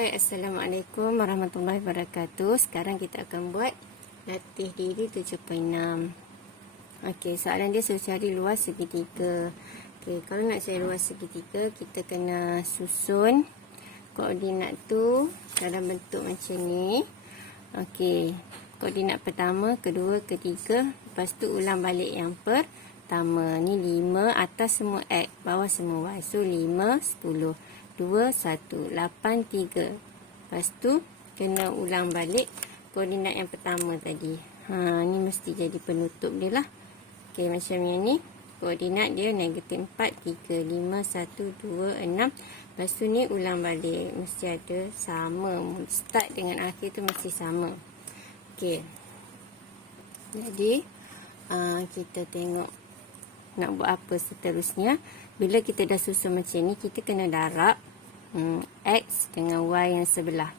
Hai, Assalamualaikum warahmatullahi wabarakatuh. Sekarang kita akan buat latih diri 7.6. Okey, soalan dia suruh cari luas segitiga. Okey, kalau nak cari luas segitiga, kita kena susun koordinat tu dalam bentuk macam ni. Okey, koordinat pertama, kedua, ketiga. Lepas tu ulang balik yang pertama. Ni 5, atas semua X, bawah semua Y. So 5, 10. 2, 1, 8, 3. Lepas tu, kena ulang balik koordinat yang pertama tadi. Ni mesti jadi penutup dia lah. Okey, macam yang ni. Koordinat dia negatif 4, 3, 5, 1, 2, 6. Lepas tu ni ulang balik. Mesti ada sama. Start dengan akhir tu mesti sama. Okey. Jadi, kita tengok nak buat apa seterusnya. Bila kita dah susun macam ni, kita kena darab X dengan Y yang sebelah.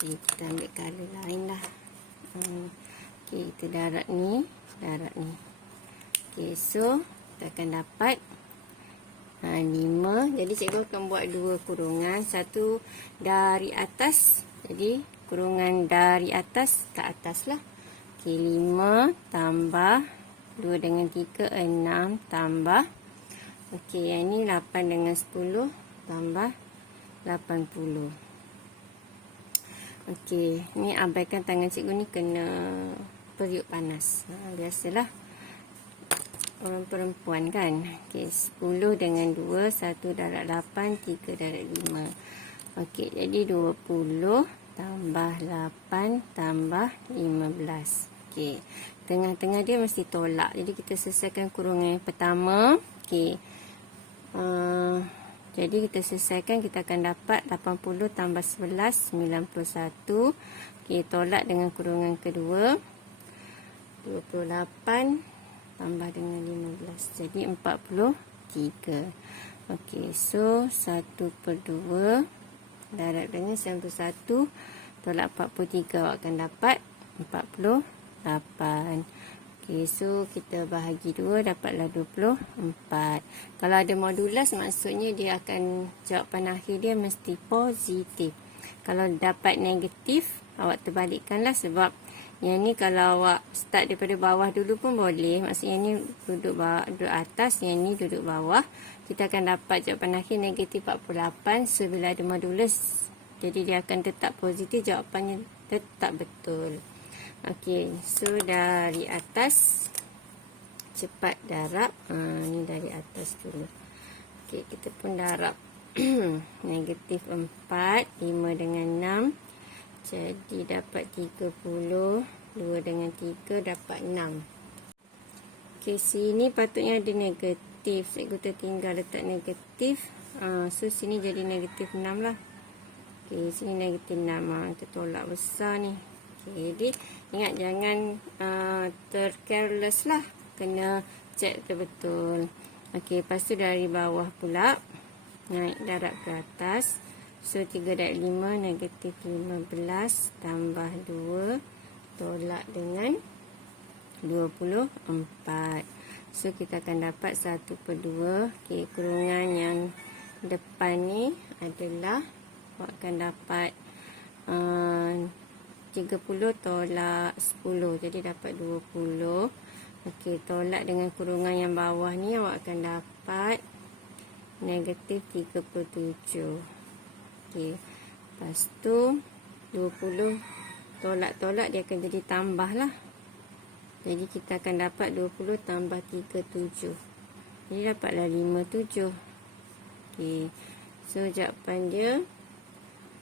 Okay, kita ambil color lain lah. Okay, kita darab ni, darab ni. Okay, so kita akan dapat 5. Jadi cikgu akan buat dua kurungan. Satu dari atas. Jadi kurungan dari atas ke atas lah. Okay, 5 tambah 2 dengan 3, 6 tambah. Okey, yang ni 8 dengan 10 tambah 80. Okey, ni abaikan tangan cikgu ni kena periuk panas. Biasalah orang perempuan kan. Okey, 10 dengan 2, 1 darab 8, 3 darab 5. Okey, jadi 20 tambah 8 tambah 15. Okey, tengah-tengah dia mesti tolak. Jadi kita selesaikan kurungan yang pertama. Okey. Jadi kita selesaikan, kita akan dapat 80 tambah 11, 91. Okey, tolak dengan kurungan kedua. 28 tambah dengan 15. Jadi 43. Okey, so 1/2 darab dengan 91. Tolak 43, awak akan dapat 48. Okey, so kita bahagi 2, dapatlah 24. Kalau ada modulus, maksudnya dia akan, jawapan akhir dia mesti positif. Kalau dapat negatif, awak terbalikkanlah, sebab yang ni kalau awak start daripada bawah dulu pun boleh. Maksudnya ni duduk atas, yang ni duduk bawah. Kita akan dapat jawapan akhir negatif 48. So, bila ada modulus, jadi dia akan tetap positif, jawapannya tetap betul. Okey, so dari atas cepat darab. Ni dari atas dulu. Okey, kita pun darab negatif 4, 5 dengan 6. Jadi dapat 30, 2 dengan 3 dapat 6. Okey, sini patutnya ada negatif. Cikgu tertinggal letak negatif. So sini jadi negatif 6 lah. Okey, sini negatif 6. Kita tolak besar ni. Okay, jadi ingat jangan tercareless lah. Kena cek betul-betul. Okey, lepas tu dari bawah pula naik darab ke atas. So 3 darab 5 negatif 15 tambah 2 tolak dengan 24. So kita akan dapat 1/2. Okey, kurungan yang depan ni adalah awak akan dapat 30 tolak 10. Jadi dapat 20. Okey, tolak dengan kurungan yang bawah ni, awak akan dapat negatif 37. Okey, lepas tu 20 tolak-tolak dia akan jadi tambah lah. Jadi kita akan dapat 20 tambah 37. Jadi dapatlah 57. Okey, so jawapan dia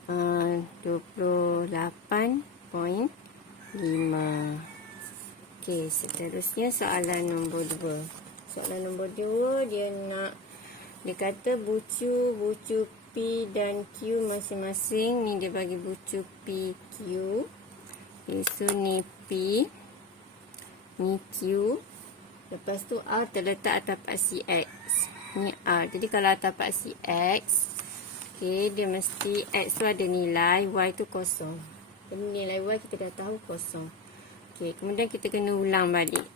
28.5. Okey, seterusnya soalan nombor 2. Soalan nombor 2 dia kata bucu P dan Q masing-masing. Ni dia bagi bucu P, Q. Okay, so ni P, ni Q. Lepas tu R terletak atas paksi X. Ni R. Jadi kalau atas paksi X, okay, dia mesti X tu ada nilai, Y tu kosong. Jadi nilai Y kita dah tahu kosong. Okay, kemudian kita kena ulang balik.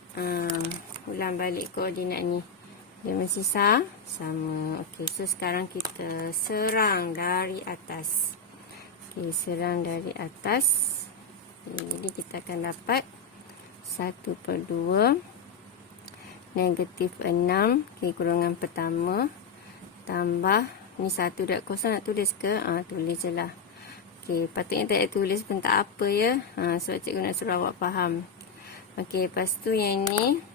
Ulang balik koordinat ni. Dia mesti sama. Okay, so sekarang kita serang dari atas. Okey, serang dari atas. Jadi kita akan dapat 1/2 negatif 6. Okey, kurungan pertama tambah ni 1 darab kosong nak tulis ke? Tulis je lah. Okey, patutnya tak tulis pun tak apa ya. Sebab cikgu nak suruh awak faham. Okey, lepas tu yang ni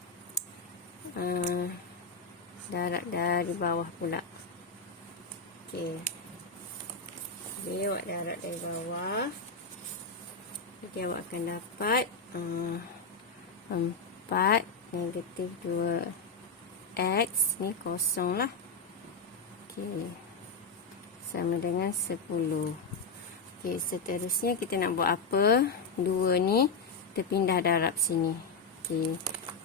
darab dari bawah pula. Okey. Jadi awak darab dari bawah. Jadi awak akan dapat 4 negatif 2x. Ni kosong lah. Okey. Sama dengan 10. Okey, seterusnya kita nak buat apa? 2 ni kita pindah darab sini. Okey.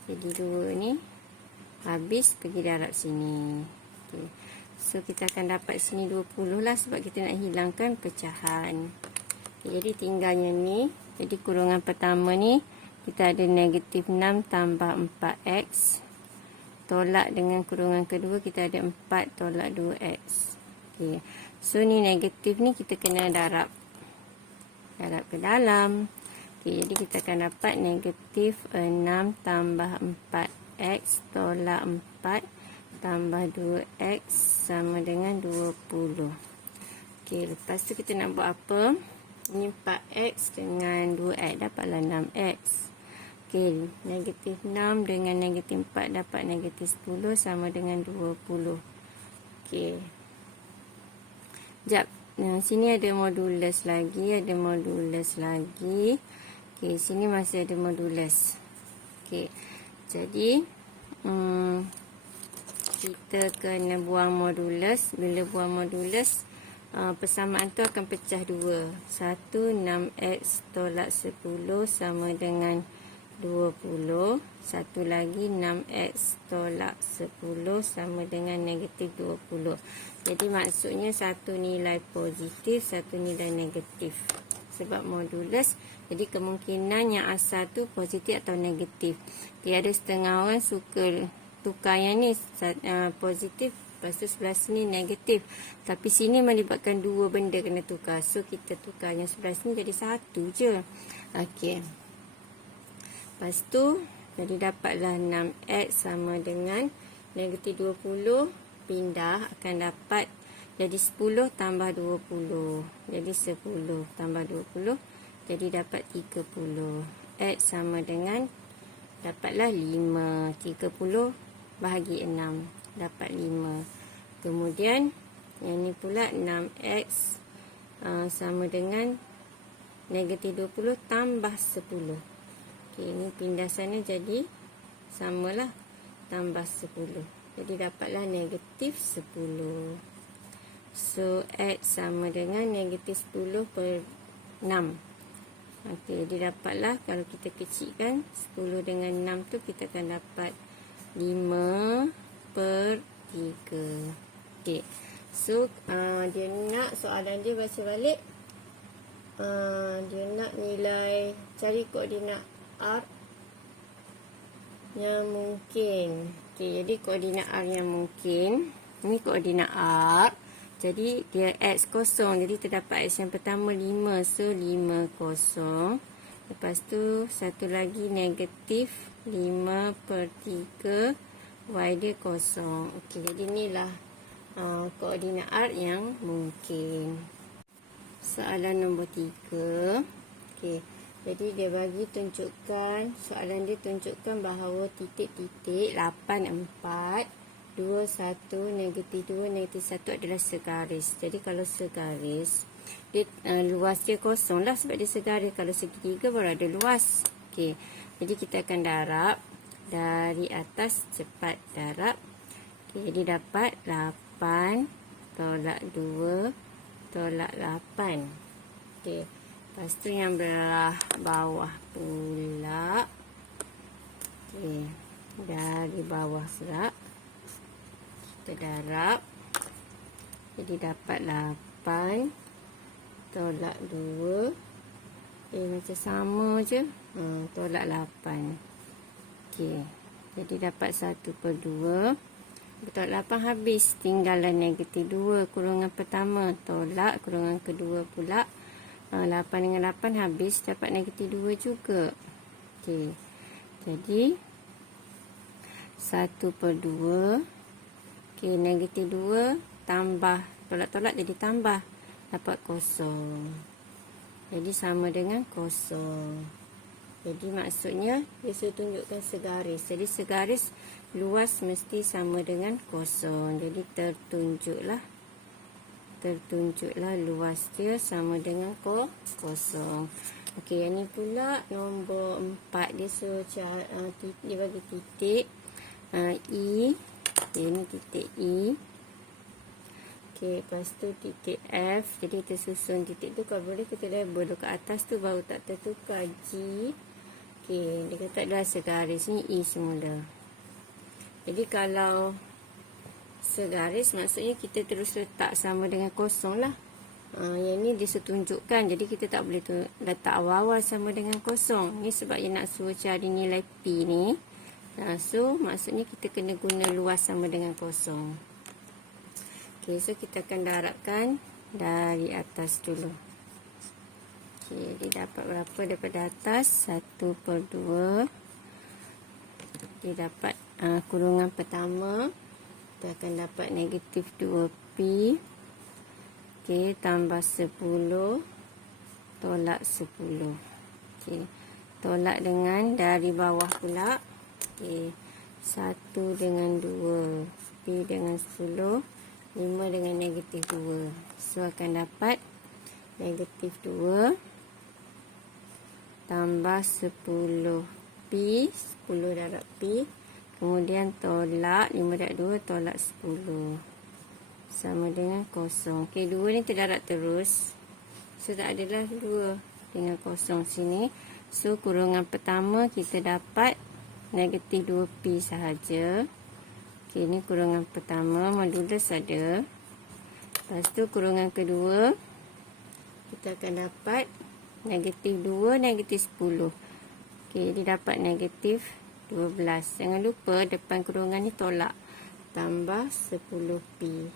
Jadi 2 ni habis pergi darab sini. Okey. So kita akan dapat sini 20 lah sebab kita nak hilangkan pecahan. Okay, jadi tinggalnya ni. Jadi kurungan pertama ni kita ada negatif 6 tambah 4x. Tolak dengan kurungan kedua kita ada 4 tolak 2x. Okay. So ni negatif ni kita kena darab. Darab ke dalam. Okay, jadi kita akan dapat negatif 6 tambah 4x tolak 4 tambah 2x sama dengan 20. Okey, lepas tu kita nak buat apa? Ini 4x dengan 2x dapatlah 6x. Okey, negatif 6 dengan negatif 4 dapat negatif 10 sama dengan 20. Okey. Sekejap. Sini ada modulus lagi, Okey, sini masih ada modulus. Okey. Jadi, kita kena buang modulus. Bila buang modulus, persamaan tu akan pecah 2. 1, 6x tolak 10 sama dengan 20. Satu lagi 6x tolak 10 sama dengan negatif 20. Jadi maksudnya satu nilai positif, satu nilai negatif. Sebab modulus, jadi kemungkinan yang asal tu positif atau negatif. Ada setengah orang suka tukar yang ni positif, lepas tu sebelah sini negatif. Tapi sini melibatkan dua benda kena tukar. So kita tukar yang sebelah sini jadi satu je. Okey. Lepas tu jadi dapatlah 6x sama dengan negatif 20. Pindah akan dapat jadi 10 tambah 20. Jadi 10 tambah 20. Jadi dapat 30. X sama dengan dapatlah 5. 30 bahagi 6 dapat 5. Kemudian yang ni pula 6x sama dengan negatif 20 tambah 10. Okey, ini pindah sana jadi samalah tambah 10. Jadi dapatlah negatif 10. So x sama dengan negatif 10 per 6. Okey, jadi dapatlah kalau kita kecilkan 10 dengan 6 tu kita akan dapat 5 per 3. Okey. So, dia nak soalan dia baca balik. Dia nak nilai, cari koordinat R yang mungkin. Okey, jadi koordinat R yang mungkin. Ini koordinat R. Jadi, dia X kosong. Jadi, terdapat X yang pertama 5. So, 5 kosong. Lepas tu, satu lagi negatif 5 per 3, y dia kosong. Okey, jadi inilah koordinat R yang mungkin. Soalan nombor 3. Okey, jadi dia bagi tunjukkan, soalan dia tunjukkan bahawa titik-titik 8, 4, 2, 1, negatif 2, negatif 1 adalah segaris. Jadi kalau segaris, dia, luas dia kosong lah sebab dia segaris. Kalau segitiga baru ada luas. Okey. Jadi kita akan darab dari atas, cepat darab. Okay, jadi dapat 8 tolak 2 tolak 8. Okay. Lepas tu yang belah bawah pula. Okay. Dari bawah pula kita darab. Jadi dapat 8 tolak 2. Macam sama je. Tolak 8. Okey. Jadi dapat 1/2. Tolak 8 habis. Tinggallah negatif 2. Kurungan pertama tolak. Kurungan kedua pula 8 dengan 8 habis, dapat negatif 2 juga. Okey. Jadi 1/2. Okey, negatif 2 tambah tolak-tolak jadi tambah, dapat kosong. Jadi sama dengan kosong. Jadi maksudnya dia sudah tunjukkan segaris. Jadi segaris luas mesti sama dengan kosong. Jadi tertunjuklah luas dia sama dengan kosong. Okey, yang ni pula nombor 4. Dia suruh dia bagi titik E. Okey, ni titik E. Okey, lepas tu titik F. Jadi kita susun titik tu, kalau boleh kita label ke atas tu baru tak tertukar. G. Okey, dia kata adalah segaris. Ni E semula. Jadi kalau segaris maksudnya kita terus letak sama dengan kosong lah. Yang ni dia tunjukkan. Jadi kita tak boleh letak awal-awal sama dengan kosong. Ni sebab dia nak suruh cari nilai P ni. So maksudnya kita kena guna luas sama dengan kosong. Okay, so kita akan darabkan dari atas dulu. Okay, dia dapat berapa daripada atas? 1/2. Dia dapat kurungan pertama. Kita akan dapat negatif 2P. Okay, tambah 10. Tolak 10. Okay, tolak dengan dari bawah pula. Okay, 1 dengan 2. P dengan 10. 5 dengan negatif 2. So akan dapat negatif 2 tambah 10P. 10 darab P. Kemudian tolak 5 darab 2 tolak 10. Sama dengan kosong. Okey, 2 ni terdarab terus. So tak adalah 2 dengan kosong sini. So kurungan pertama kita dapat negatif 2P sahaja. Okey, ini kurungan pertama, modulus ada. Lepas tu kurungan kedua, kita akan dapat negatif 2, negatif 10. Okey, dia dapat negatif 12. Jangan lupa depan kurungan ni tolak. Tambah 10P.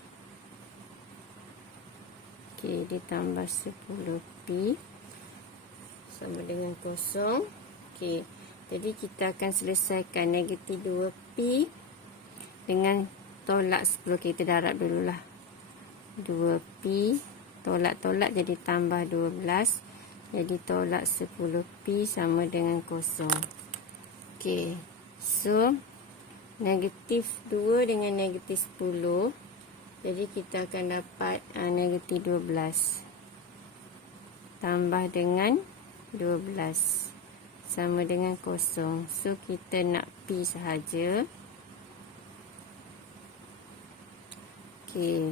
Okey, dia tambah 10P. Sama dengan kosong. Okey, jadi kita akan selesaikan negatif 2P. Dengan tolak 10, kita darab dululah. 2P tolak-tolak jadi tambah 12. Jadi tolak 10P sama dengan kosong. Okey. So negatif 2 dengan negatif 10. Jadi kita akan dapat negatif 12. Tambah dengan 12. Sama dengan kosong. So kita nak P sahaja. Okey,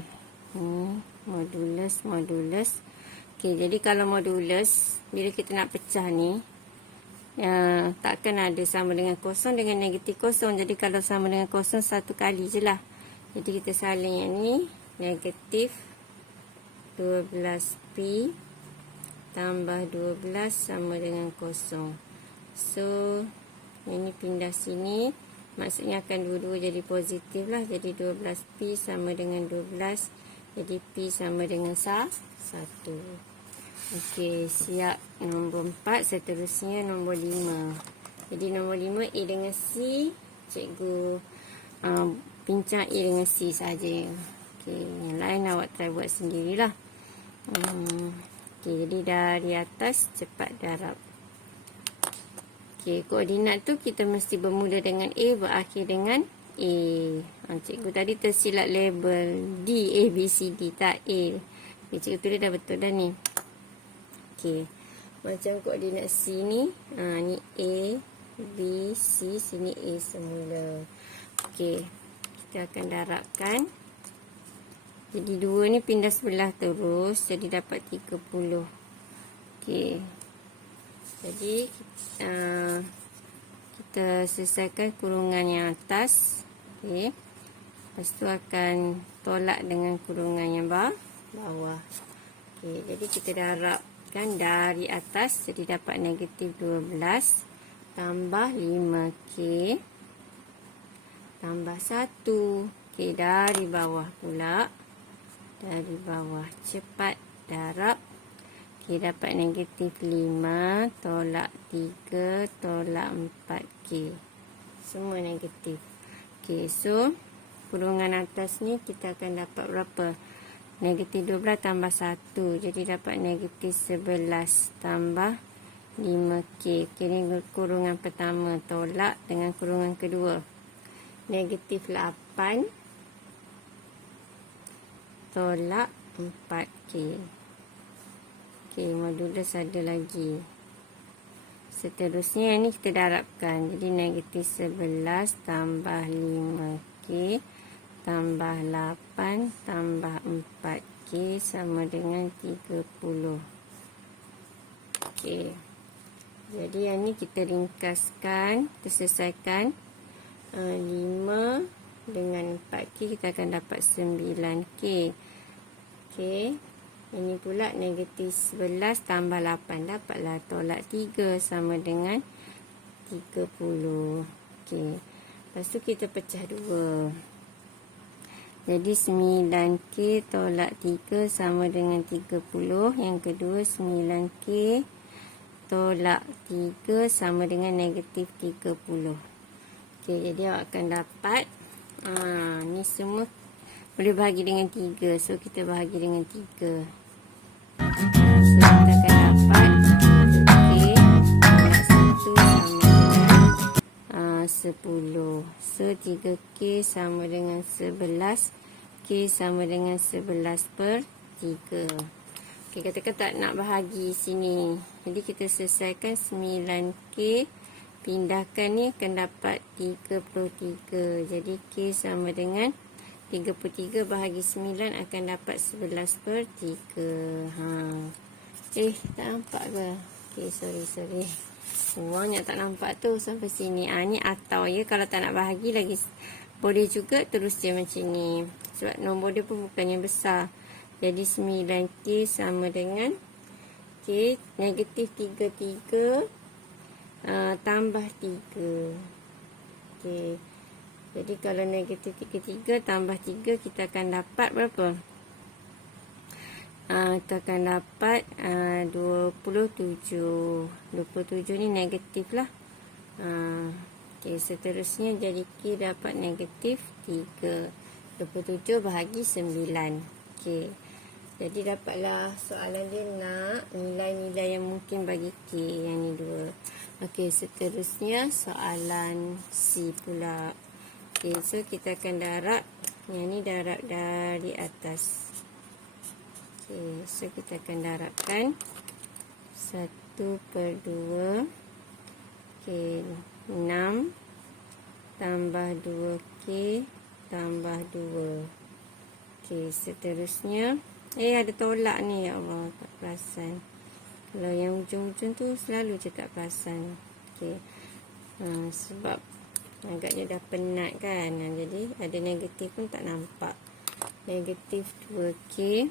modulus. Okey, jadi kalau modulus, bila kita nak pecah ni, takkan ada sama dengan kosong dengan negatif kosong. Jadi kalau sama dengan kosong, satu kali je lah. Jadi kita salin yang ni, negatif 12P tambah 12 sama dengan kosong. So, ini pindah sini. Maksudnya akan dua-dua jadi positif lah. Jadi 12P sama dengan 12. Jadi P sama dengan 1. Okey, siap nombor 4. Seterusnya nombor 5. Jadi nombor 5 A dengan C. Cikgu bincang A dengan C saja. Okey, yang lain awak try buat sendirilah. Okey, jadi dari atas cepat darab. Okey, koordinat tu kita mesti bermula dengan A, berakhir dengan A. Cikgu tadi tersilap label D, A, B, C, D. Tak A. Okay, cikgu tulis dah betul dah ni. Okey, macam koordinat C ni. Ni A, B, C. Sini A semula. Okey, kita akan darabkan. Jadi 2 ni pindah sebelah terus. Jadi dapat 30. Okey. Jadi kita selesaikan kurungan yang atas. Okey. Lepas tu akan tolak dengan kurungan yang bawah. Okey, jadi kita darabkan dari atas. Jadi dapat negatif 12 tambah 5K tambah 1. Okey, dari bawah pula. Dari bawah cepat darab. K, dapat negatif 5 tolak 3 tolak 4K. Semua negatif. K, so kurungan atas ni kita akan dapat berapa? Negatif 12 tambah 1. Jadi dapat negatif 11 tambah 5K. K ni kurungan pertama. Tolak dengan kurungan kedua. Negatif 8 tolak 4K. Okey, modulus ada lagi. Seterusnya yang ni kita darabkan. Jadi negatif 11 tambah 5K tambah 8 tambah 4K sama dengan 30. Okey. Jadi yang ni kita ringkaskan, kita selesaikan. 5 dengan 4K kita akan dapat 9K. Okey. Ini pula negatif 11 tambah 8. Dapatlah tolak 3 sama dengan 30. Okey. Lepas tu kita pecah 2. Jadi 9K tolak 3 sama dengan 30. Yang kedua 9K tolak 3 sama dengan negatif 30. Okey, jadi awak akan dapat ni semua boleh bahagi dengan 3. So kita bahagi dengan 3. So kita akan dapat 3K tolak 1 sama dengan 10. So 3K sama dengan 11. K sama dengan 11 per 3. Okay, katakan tak nak bahagi sini. Jadi kita selesaikan 9K. Pindahkan ni akan dapat 33. Jadi K sama dengan 33 bahagi 9 akan dapat 11 per 3. Tak nampak ke? Okay, sorry. Banyak tak nampak tu sampai sini. Ni atau ya, kalau tak nak bahagi lagi boleh juga terus je macam ni. Sebab nombor dia pun bukannya besar. Jadi 9K sama dengan K negatif 33 tambah 3. Okey. Jadi kalau negatif 33 tambah 3 kita akan dapat berapa? Kita akan dapat 27. 27 ni negatif lah. Okey, seterusnya jadi K dapat negatif 3. 27 bahagi 9. Okey. Jadi dapatlah soalan dia nak nilai-nilai yang mungkin bagi K. Yang ni 2. Okey, seterusnya soalan C pula. Okey, so kita akan darab. Yang ni darab dari atas. Okey, so kita akan darabkan 1/2. Okey, 6 tambah 2K tambah 2. Okey, seterusnya ada tolak ni, ya Allah, tak perasan. Kalau yang ujung-ujung tu selalu je tak perasan. Okey. Sebab agaknya dah penat kan. Jadi ada negatif pun tak nampak. Negatif 2K.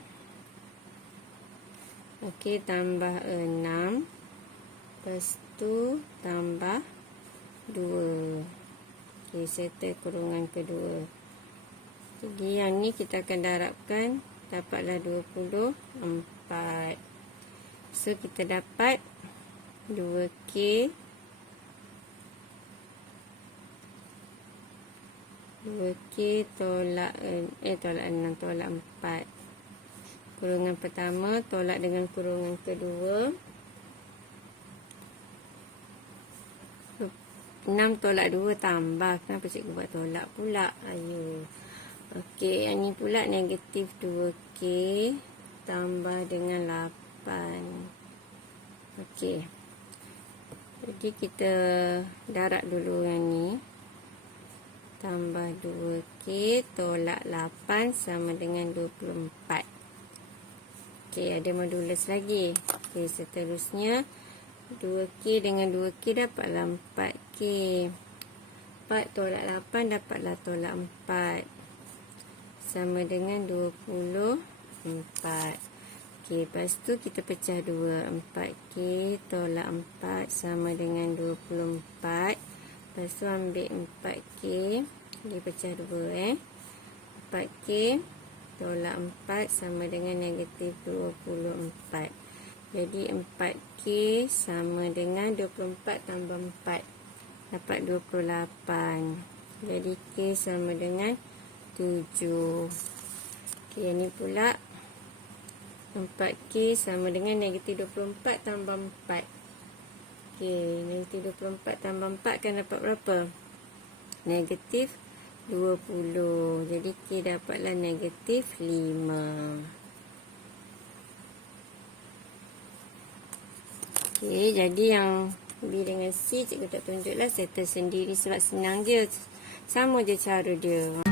Okey, tambah 6. Lepas tu tambah 2. Okey, settle kurungan kedua. Jadi yang ni kita akan darabkan. Dapatlah 24. So kita dapat 2K 2K tolak 6 tolak 4. Kurungan pertama tolak dengan kurungan kedua. 6 tolak 2 tambah. Kenapa cikgu buat tolak pula? Ayo. Okey, yang ni pula negatif 2K tambah dengan 8. Okey. Jadi kita darab dulu yang ni. Tambah 2K tolak 8 sama dengan 24. Okey, ada modulus lagi. Okey, seterusnya 2K dengan 2K dapatlah 4K. 4 tolak 8 dapatlah tolak 4. Sama dengan 24. Okey, lepas tu kita pecah 2. 4K tolak 4 sama dengan 24. Lepas tu ambil 4K. Dia pecah 2. 4K tolak 4 sama dengan negatif 24. Jadi 4K sama dengan 24 tambah 4. Dapat 28. Jadi K sama dengan 7. Okey, ni pula 4K sama dengan negatif 24 tambah 4. Okey, negatif 24 tambah 4 akan dapat berapa? Negatif 20. Jadi K dapatlah negatif 5. Okey, jadi yang B dengan C cikgu tak tunjuklah, settle sendiri sebab senang je. Sama je cara dia.